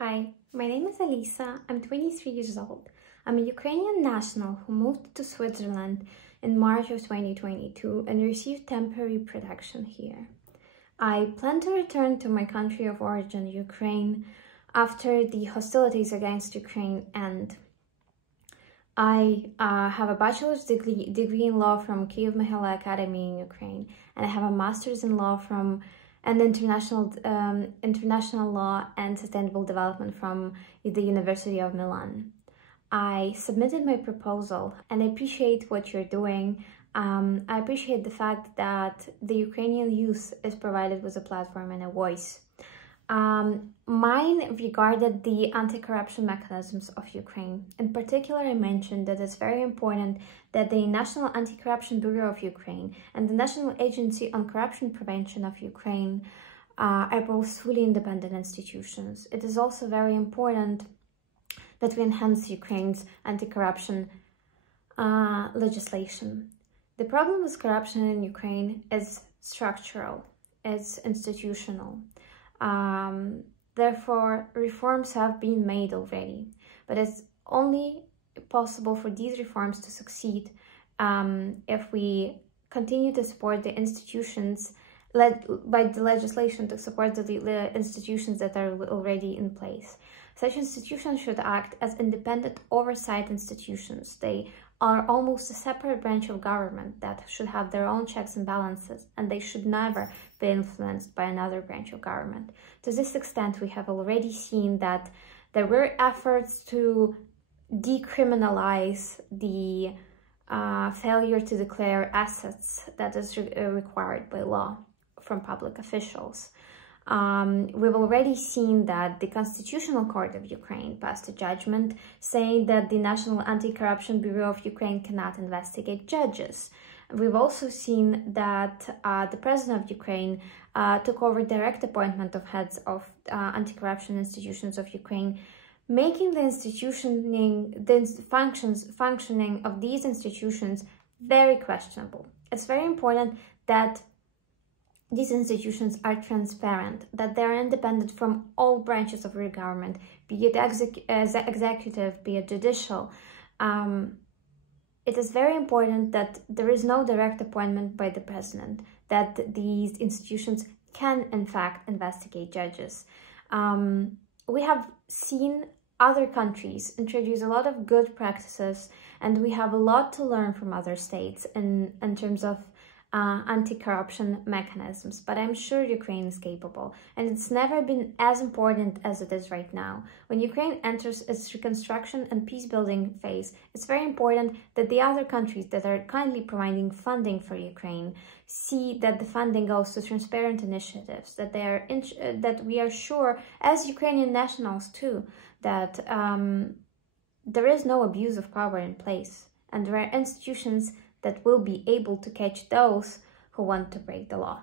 Hi, my name is Alisa. I'm 23 years old. I'm a Ukrainian national who moved to Switzerland in March of 2022 and received temporary protection here. I plan to return to my country of origin, Ukraine, after the hostilities against Ukraine end. I have a bachelor's degree in law from Kyiv-Mohyla Academy in Ukraine, and I have a master's in law from international law and sustainable development from the University of Milan. I submitted my proposal and I appreciate what you're doing. I appreciate the fact that the Ukrainian youth is provided with a platform and a voice. Mine regarded the anti-corruption mechanisms of Ukraine. In particular, I mentioned that it's very important that the National Anti-Corruption Bureau of Ukraine and the National Agency on Corruption Prevention of Ukraine are both fully independent institutions. It is also very important that we enhance Ukraine's anti-corruption legislation. The problem with corruption in Ukraine is structural, it's institutional. Therefore, reforms have been made already, but it's only possible for these reforms to succeed if we continue to support the institutions led by the legislation to support the institutions that are already in place. Such institutions should act as independent oversight institutions. They are almost a separate branch of government that should have their own checks and balances, and they should never be influenced by another branch of government. To this extent, we have already seen that there were efforts to decriminalize the failure to declare assets that is required by law from public officials. We've already seen that the Constitutional Court of Ukraine passed a judgment saying that the National Anti-Corruption Bureau of Ukraine cannot investigate judges. We've also seen that the President of Ukraine took over direct appointment of heads of anti-corruption institutions of Ukraine, making the functioning of these institutions very questionable. It's very important that these institutions are transparent, that they are independent from all branches of your government, be it executive, be it judicial. It is very important that there is no direct appointment by the president, that these institutions can, in fact, investigate judges. We have seen other countries introduce a lot of good practices, and we have a lot to learn from other states in terms of anti-corruption mechanisms, but I'm sure Ukraine is capable, and it's never been as important as it is right now. When Ukraine enters its reconstruction and peace-building phase, it's very important that the other countries that are kindly providing funding for Ukraine see that the funding goes to transparent initiatives, that that we are sure, as Ukrainian nationals too, that there is no abuse of power in place, and there are institutions that will be able to catch those who want to break the law.